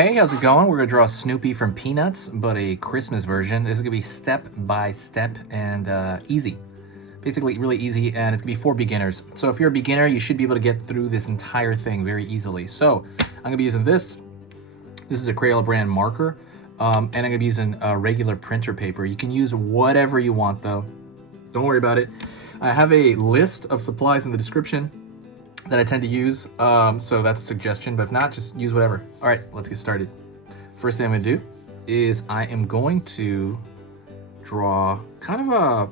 Hey, how's it going? We're gonna draw Snoopy from Peanuts, but a Christmas version. This is gonna be step by step and easy. Basically really easy, and it's gonna be for beginners. So if you're a beginner, you should be able to get through this entire thing very easily. So I'm gonna be using this. This is a Crayola brand marker, and I'm gonna be using regular printer paper. You can use whatever you want though. Don't worry about it. I have a list of supplies in the description that I tend to use, so that's a suggestion, but if not, just use whatever. All right, let's get started. First thing I'm gonna do is I am going to draw kind of a,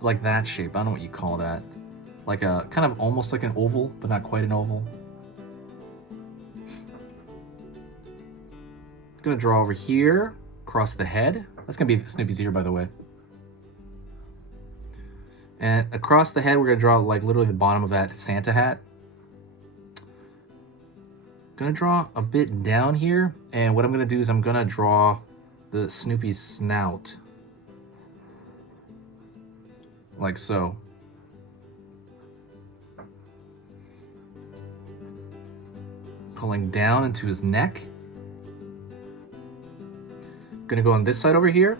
like that shape. I don't know what you call that. Like a, kind of almost like an oval, but not quite an oval. I'm gonna draw over here, across the head. That's gonna be Snoopy's ear, by the way. And across the head, we're gonna draw like literally the bottom of that Santa hat. Gonna draw a bit down here, and what I'm gonna do is I'm gonna draw the Snoopy's snout. Like so. Pulling down into his neck. Gonna go on this side over here.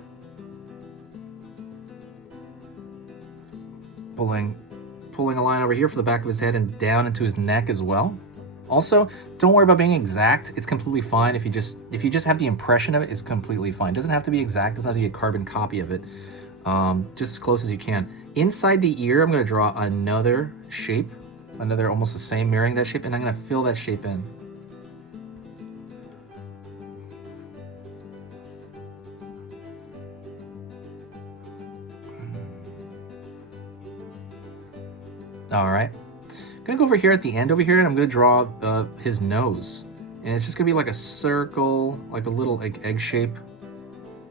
Pulling a line over here for the back of his head and down into his neck as well. Also, don't worry about being exact. It's completely fine if you just have the impression of it. It's completely fine. It doesn't have to be exact. It doesn't have to be a carbon copy of it. Just as close as you can. Inside the ear, I'm going to draw another shape, another almost the same, mirroring that shape, and I'm going to fill that shape in. All right, I'm gonna go over here at the end over here, and I'm gonna draw his nose, and it's just gonna be like a circle, like a little egg shape.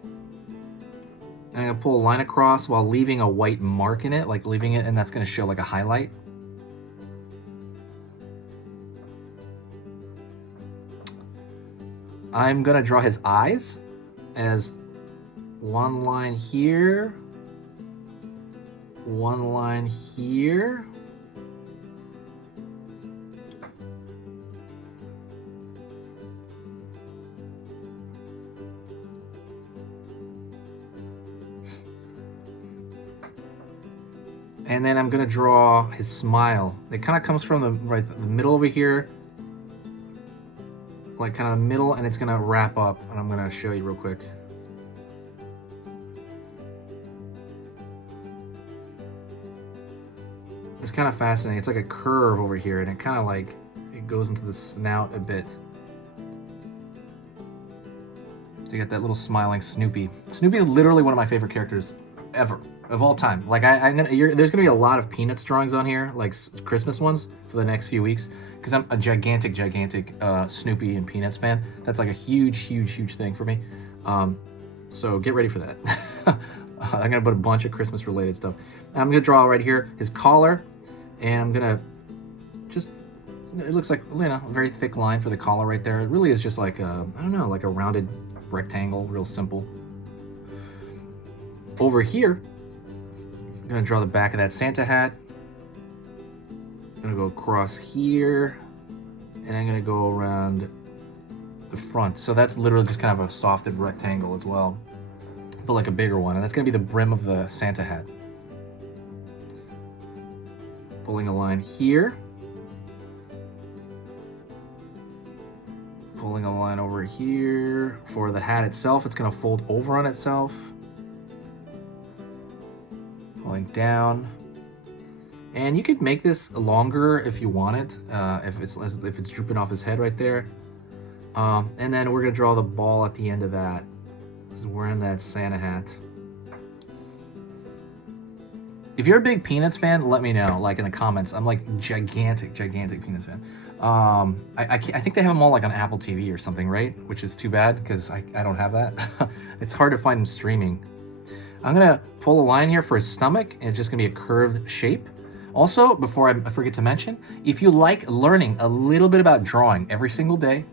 And I'm gonna pull a line across while leaving a white mark in it, like leaving it, and that's gonna show like a highlight. I'm gonna draw his eyes as one line here, one line here. And then I'm gonna draw his smile. It kind of comes from the middle over here, like kind of the middle, and it's gonna wrap up. And I'm gonna show you real quick. It's kind of fascinating. It's like a curve over here, and it kind of like it goes into the snout a bit. So you get that little smiling Snoopy. Snoopy is literally one of my favorite characters ever. Of all time. Like there's gonna be a lot of Peanuts drawings on here, like Christmas ones for the next few weeks, because I'm a gigantic Snoopy and Peanuts fan. That's like a huge thing for me. So get ready for that. I'm gonna put a bunch of Christmas related stuff. I'm gonna draw right here his collar, and I'm gonna just, it looks like, you know, a very thick line for the collar right there. It really is just like a, I don't know, like a rounded rectangle, real simple. Over here, I'm gonna draw the back of that Santa hat. I'm gonna go across here, and I'm gonna go around the front. So that's literally just kind of a softed rectangle as well, but like a bigger one. And that's gonna be the brim of the Santa hat. Pulling a line here. Pulling a line over here. For the hat itself, it's gonna fold over on itself. Pulling down, and you could make this longer if you want it, if it's drooping off his head right there. And then we're gonna draw the ball at the end of that. He's wearing that Santa hat. If you're a big Peanuts fan, let me know, like in the comments. I'm like gigantic Peanuts fan. I think they have them all like on Apple TV or something, right? Which is too bad because I don't have that. It's hard to find them streaming. I'm gonna pull a line here for his stomach, and it's just gonna be a curved shape. Also, before I forget to mention, if you like learning a little bit about drawing every single day,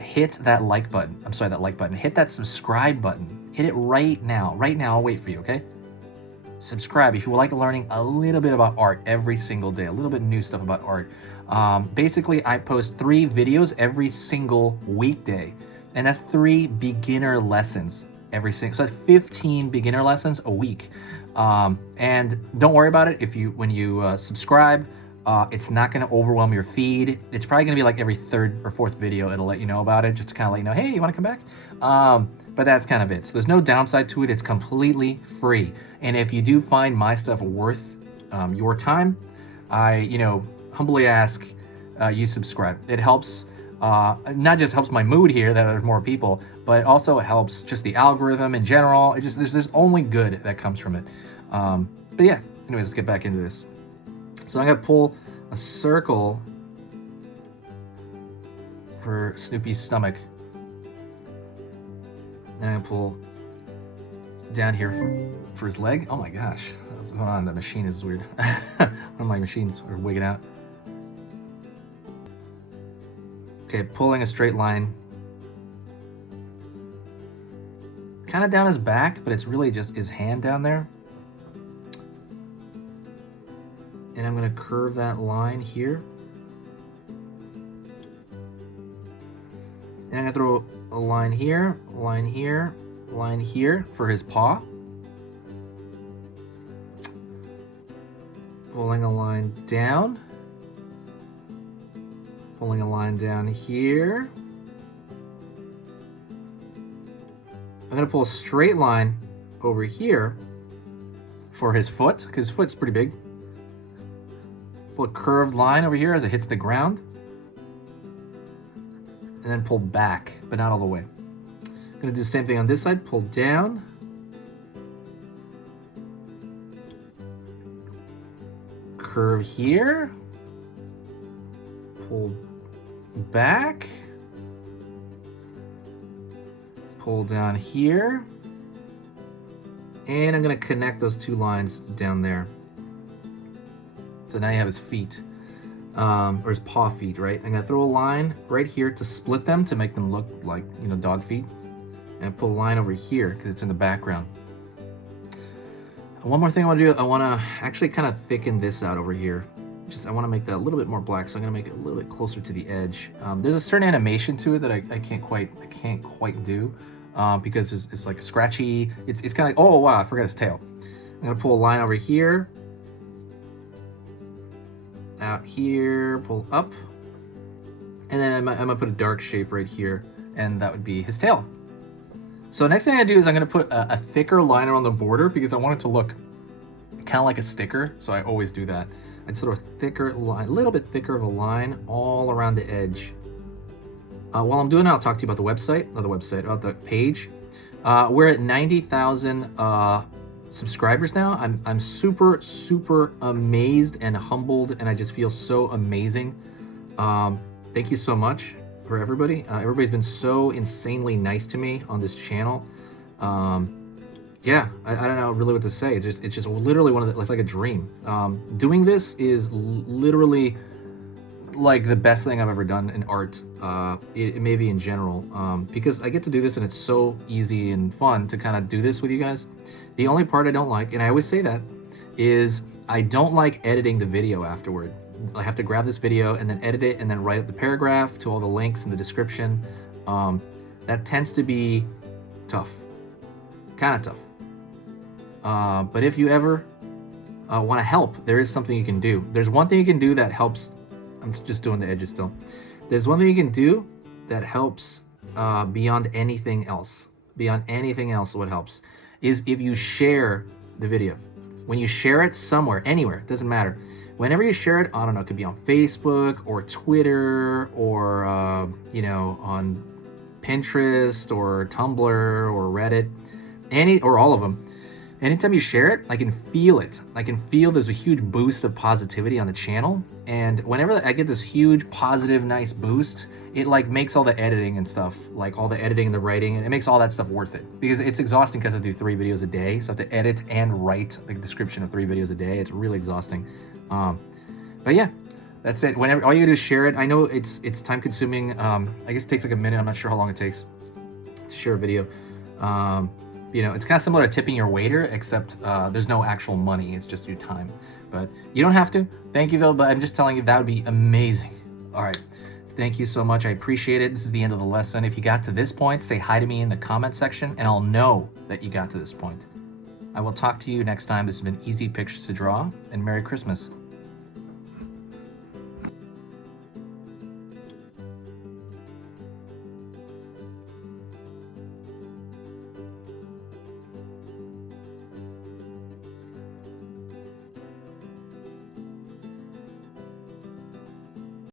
hit that like button. Hit that subscribe button. Hit it right now. Right now, I'll wait for you, okay? subscribe if you like learning a little bit about art every single day, a little bit new stuff about art. Basically, I post 3 videos every single weekday, and that's 3 beginner lessons every single. So that's 15 beginner lessons a week. And don't worry about it when you subscribe. It's not going to overwhelm your feed. It's probably going to be like every 3rd or 4th video it'll let you know about it, just to kind of let you know, hey, you want to come back? But that's kind of it. So there's no downside to it. It's completely free. And if you do find my stuff worth your time, I humbly ask you subscribe. It helps, not just helps my mood here that there's more people, but it also helps just the algorithm in general. There's only good that comes from it. But yeah, anyways, let's get back into this. So I'm gonna pull a circle for Snoopy's stomach, and I'm gonna pull down here for his leg. Oh my gosh, what's going on? The machine is weird. One of my machines are wigging out. Okay, pulling a straight line, kind of down his back, but it's really just his hand down there. And I'm going to curve that line here. And I'm going to throw a line here, line here, line here for his paw. Pulling a line down. Pulling a line down here. I'm going to pull a straight line over here for his foot, because his foot's pretty big. Pull a curved line over here as it hits the ground. And then pull back, but not all the way. I'm going to do the same thing on this side. Pull down. Curve here. Pull back. Pull down here. And I'm going to connect those 2 lines down there. So now you have his feet, or his paw feet, right? I'm gonna throw a line right here to split them to make them look like, dog feet. And pull a line over here because it's in the background. And one more thing I wanna do, I wanna actually kind of thicken this out over here. I wanna make that a little bit more black, so I'm gonna make it a little bit closer to the edge. There's a certain animation to it that I can't quite do because it's like scratchy. It's kind of, oh wow, I forgot his tail. I'm gonna pull a line over here. Out here, pull up, and then I'm gonna put a dark shape right here, and that would be his tail. So next thing I do is I'm gonna put a thicker line around the border because I want it to look kind of like a sticker. So I always do that. I just throw a thicker line, a little bit thicker of a line all around the edge. While I'm doing that, I'll talk to you about about the page. We're at 90,000 subscribers now. I'm super amazed and humbled, and I just feel so amazing. Thank you so much for everybody. Everybody's been so insanely nice to me on this channel. Yeah, I don't know really what to say. It's just literally it's like a dream. Doing this is literally like the best thing I've ever done in art, it may be in general, because I get to do this and it's so easy and fun to kind of do this with you guys. The only part I don't like, and I always say that, is I don't like editing the video afterward. I have to grab this video and then edit it and then write up the paragraph to all the links in the description. That tends to be tough, kind of tough. But if you ever want to help, there is something you can do. There's one thing you can do that helps. I'm just doing the edges still. There's one thing you can do that helps beyond anything else. Beyond anything else, what helps is if you share the video. When you share it somewhere, anywhere, doesn't matter. Whenever you share it, I don't know, it could be on Facebook or Twitter or, on Pinterest or Tumblr or Reddit, or all of them. Anytime you share it, I can feel it. I can feel there's a huge boost of positivity on the channel. And whenever I get this huge, positive, nice boost, it like makes all the editing and stuff, like all the editing and the writing, and it makes all that stuff worth it. Because it's exhausting because I do 3 videos a day. So I have to edit and write the description of 3 videos a day. It's really exhausting. But yeah, that's it. Whenever, all you gotta do is share it. I know it's time consuming. I guess it takes like a minute. I'm not sure how long it takes to share a video. You know, it's kind of similar to tipping your waiter, except there's no actual money. It's just your time. But you don't have to. Thank you, though. But I'm just telling you, that would be amazing. All right. Thank you so much. I appreciate it. This is the end of the lesson. If you got to this point, say hi to me in the comment section, and I'll know that you got to this point. I will talk to you next time. This has been Easy Pictures to Draw, and Merry Christmas.